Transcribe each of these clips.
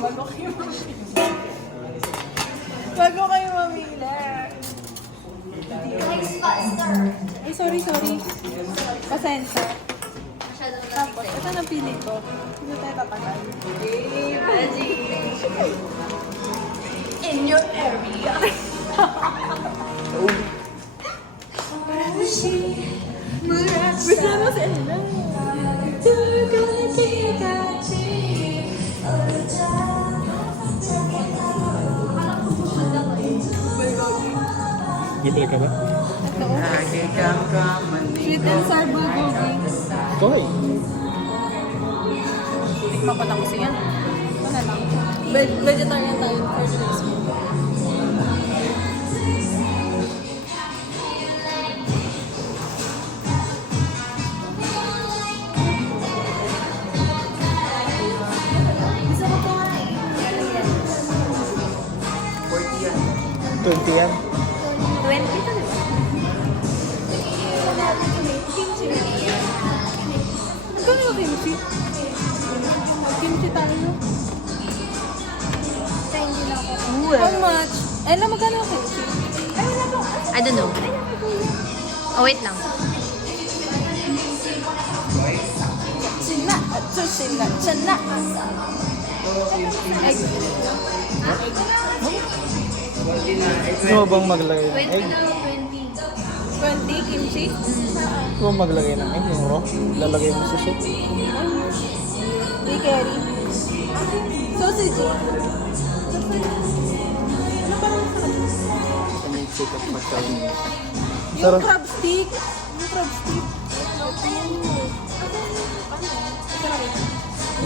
Bago kayo mamili. Bago kayo mamili. Ay, sorry. Pasensya. Tapos, ito na pili ko. Hindi tayo tatagal. In your area. Bisa mo si Ella. Bibili ka ba? Sweet and sour bulgogi. Toy! Papatak ko siya. Wala lang. Vegetarian tayo for today's meal. Gusto mo po nga eh. 20 yan. 20 to diba? Magkano yung kimchi? Kimchi tayo. How much? Ella, magkano yung kimchi? I don't know. Oh, wait lang. China, chusina, chana. Egg. Gusto mo bang maglagay ng egg? 20 kimchi? Gusto mo maglagay ng egg? Yung raw? Lalagay mo sa soup? Di carry. Sausage. Ano parang sa Yung Sarap. crab stick. Yung crab stick.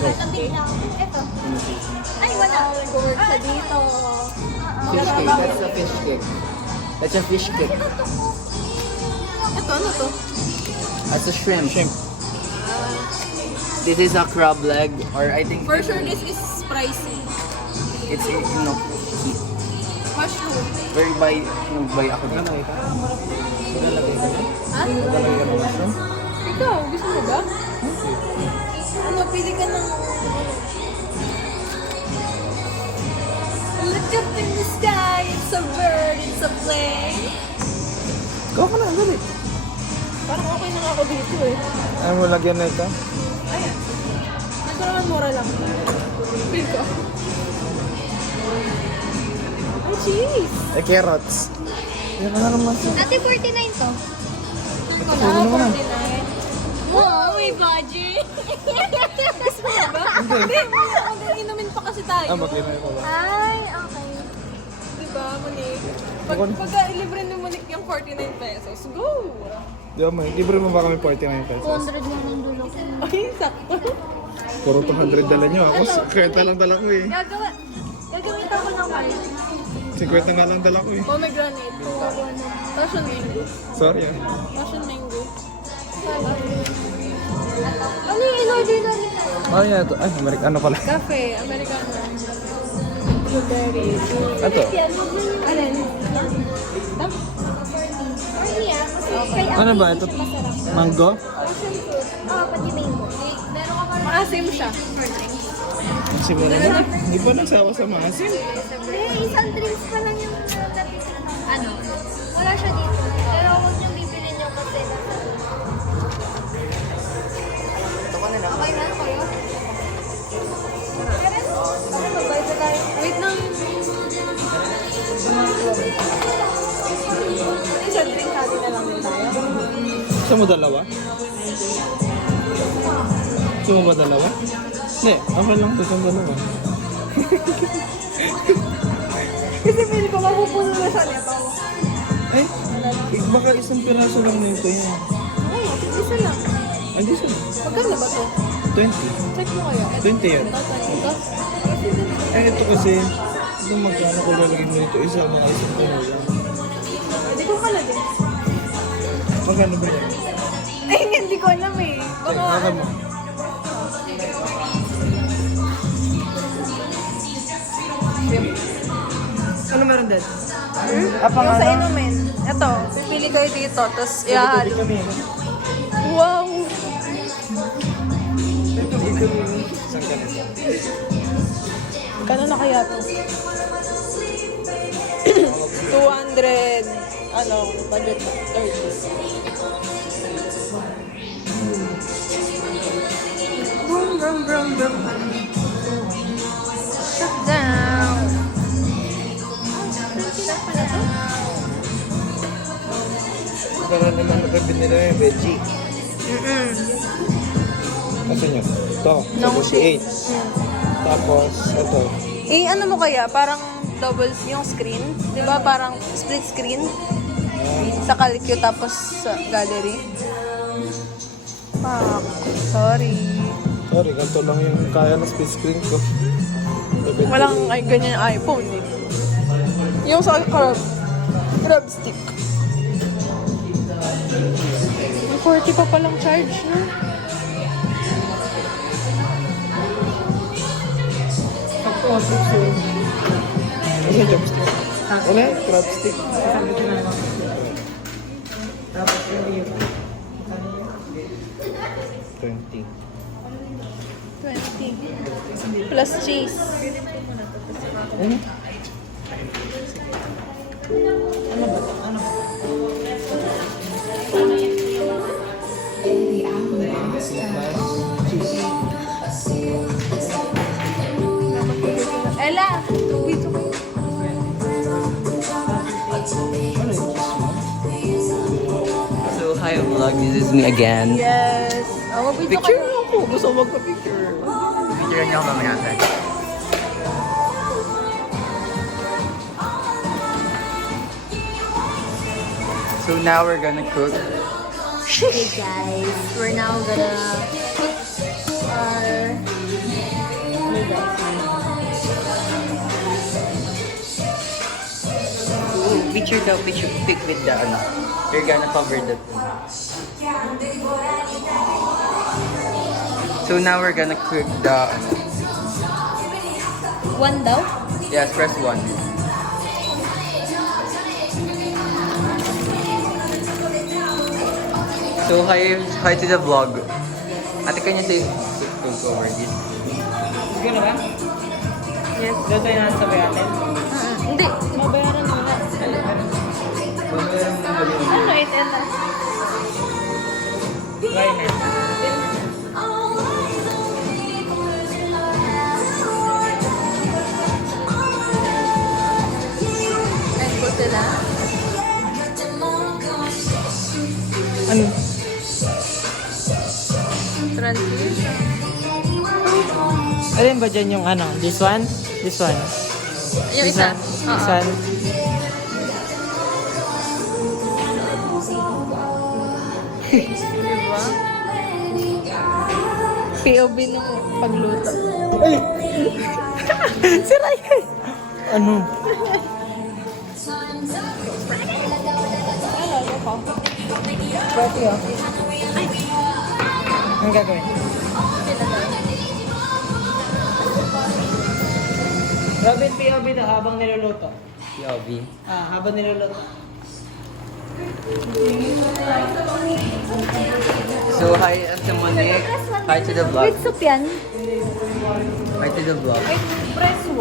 Ito. Ay, wala. Nag-work siya dito. Fish cake, that's a fish cake. That's a fish cake. Ito, ano to? That's a shrimp. Shrimp. This is a crab leg, or I think For sure, this is spicy. it's Mushroom. very by ako dito. Lalagay ka? Lalagay ka? Ha? Lalagay ka ng mushroom? Ikaw, gusto mo ba? Ano, pili ka ng... Look up in the sky, it's a bird, it's a plane. Ikaw ka na, dali. Parang okay na ako dito eh. Ayaw mo lagyan na ito? Ayan. Ito naman mura lang. Pili ko. Ay, cheese! Eh, carrots. Yan na naman siya. Ate, 49 to. Ito Sabi mo na. 49. Wow, may budget! Gusto mo ba? Hindi, mag-inumin pa kasi tayo. Ah, mag-inay ko ba? Ay, okay. Diba, Monique? Ako- Pagka libre ni Monique yung 49 pesos, go! Di ba, may libre mo ba kami 49 pesos? 200 lang ng dulo ko. Ay, sakto. Puro 200 dala nyo. Ako, 50 lang dala ko eh. Gagamitan ko ng card. 50 nga lang dala ko eh. Pomegranate. Passion mango. Sorry ah. Passion mango. Ano yung in-order namin? Ano yan ito? Ay, Amerikano pala. Cafe, Americano. Blueberry. Ito. Alin? Ano ba ito? Mango? Pati mango. Meron ka pa rin. Maasim siya. Kasi mo naman. Hindi pa nagsawa sa maasim. Isang drinks pa lang yung natitin. Ano? Wala siya dito. Pero huwag niyong bibilin yung kasi. Okay na kayo? Wait lang. Isang drink natin na lang din tayo. Gusto mo dalawa? Gusto mo ba dalawa? Hindi, okay lang ito itong dalawa. Kasi pili ko mapupuno na siya nito. Ay, baka isang piraso lang nito yan. Oo, isa lang. Ay, di siya. Magkano ba to? 20. Check mo kaya. 20 yan. Ito? Ay, ito kasi, itong magkano ko lalagyan mo nito, isa mga isang puno yan. Hindi ko pala din. Magkano ba yan? Ay, hindi ko alam eh. Check, Baka baka mo. Ano meron din? yung sa inumin. Ito, pipili kayo dito, tapos ihahalo. Wow! Isang ganito. Kano na kaya to? 200, ano, budget na, 30. Brum, brum, brum, brum. Shut down. Para naman nakabili nila yung veggie. Kasi nyo? Ito, No 78. Tapos, ito. Eh, ano mo kaya? Parang doubles yung screen. Di ba? Parang split screen. Sa Calcio tapos sa gallery. Fuck. Sorry. Sorry, ganito lang yung kaya ng split screen ko. Walang ay, ganyan yung iPhone eh. Yung sa crab stick. May 40 pa palang charge, no? Ano yung chopstick? Ano yung crab stick? Tapos yung 20. 20. Plus cheese. Ano? Ella! Tubig. So, hi vlog, this is me again. Yes. Oh, mag-video Picture ka. ako, gusto ko magpa-picture. Picture niyo ako mamaya tayo. So now we're gonna cook. Hey guys, we're now gonna cook our Ooh, picture daw, picture pic with the ano. You're gonna cover that. So now we're gonna cook the one daw. yes, press 1. So hi to the vlog. Ate, can you say go over this? Sige na ba? Yes. Doon tayo nasabay natin. Hindi. Mabayaran mo na. Ano, 8 and a Ngayon na. And ko sila. Ano? Translation. Alin ba dyan yung ano? This one? This one? Yung This isa. one? This one? Diba? POV ng pagluto. Si Ryan! Ano? Pwede yun. Ang gagawin? Robin, POV daw habang niluluto. POV. Habang niluluto. So hi Ate Monique. Hi to the vlog. With soup yan. Hi to the vlog. Press 1.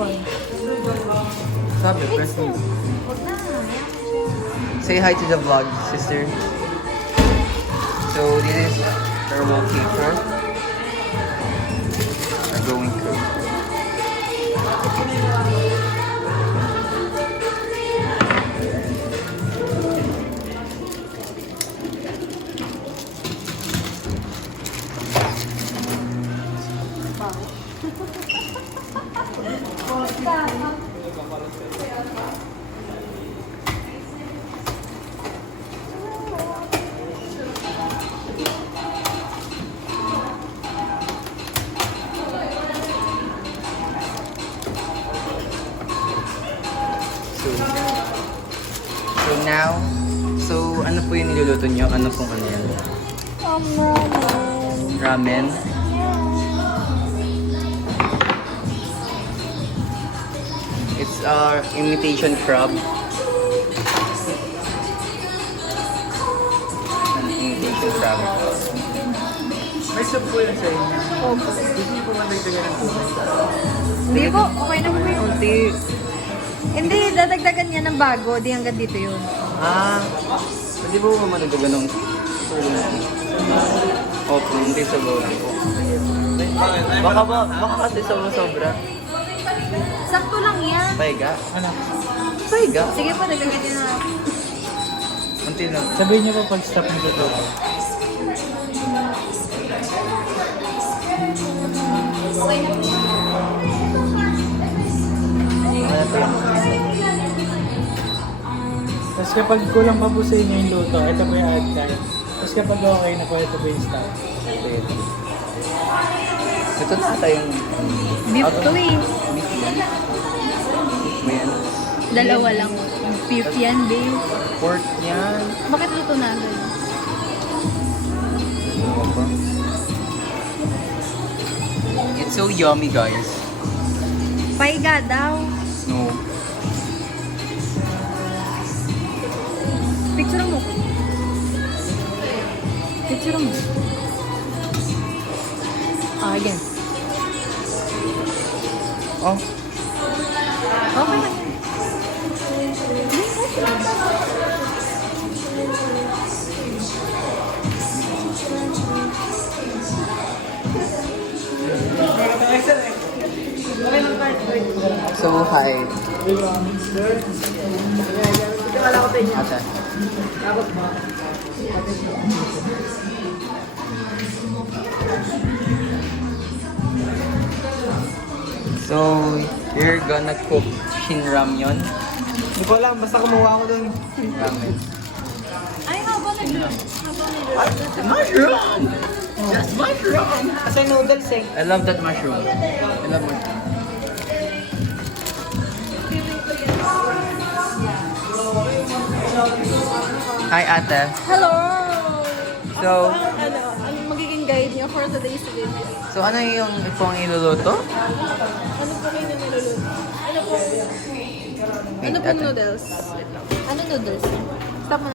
Sabi, press 1. Huwag na. Say hi to the vlog, sister. So this is our wallpaper. Our going cook. So now, so ano po yung niluluto nyo? Ano pong ano yan? Ramen. Ramen. It's our imitation crab. An imitation crab. Isang po yan sa inyo. Opo. Hindi po madagdagan ng tubig. Hindi po, okay naman po yun. Kunti. Hindi, dadagdagan niya ng bago. Di hanggang dito yun. Hindi po ba madagdagan ng Opo, hindi sa bawal po. Baka kasi sobra. Sakto lang yan. Paiga. Ano? Paiga. Sige po, dagdagan niya na. Kunti lang. Sabihin niyo pa pag stop ng luto. Kaya pa lang. Tapos kapag kulang pa po sa inyo yung luto, ito po yung add time. Tapos kapag okay na po, ito po yung stop. Pwede. Ito na tayong Beef to eh. beef yan. May ano. Dalawa lang. Beef yan, babe. Pork yan. Bakit luto na agad? Ano ba? It's so yummy, guys. Paiga daw. No. Picture mo. Picture mo. Ah, yan. Oh. Okay na. So, hi. Ate. So, you're gonna cook shin ramyun? Hindi ko alam, basta kumuha ako dun. Ramen. Ay, habang nag-load. Mushroom! Just mushroom! Kasi noodles eh. I love that mushroom. I love mushroom. Hi, ate. Hello! So, Ano magiging guide niyo for today's video? so ano yung ipong iluluto? Ano po kayo na niluluto? Ano po? Wait, Ano pong ate. noodles? Ano noodles? Stop mo.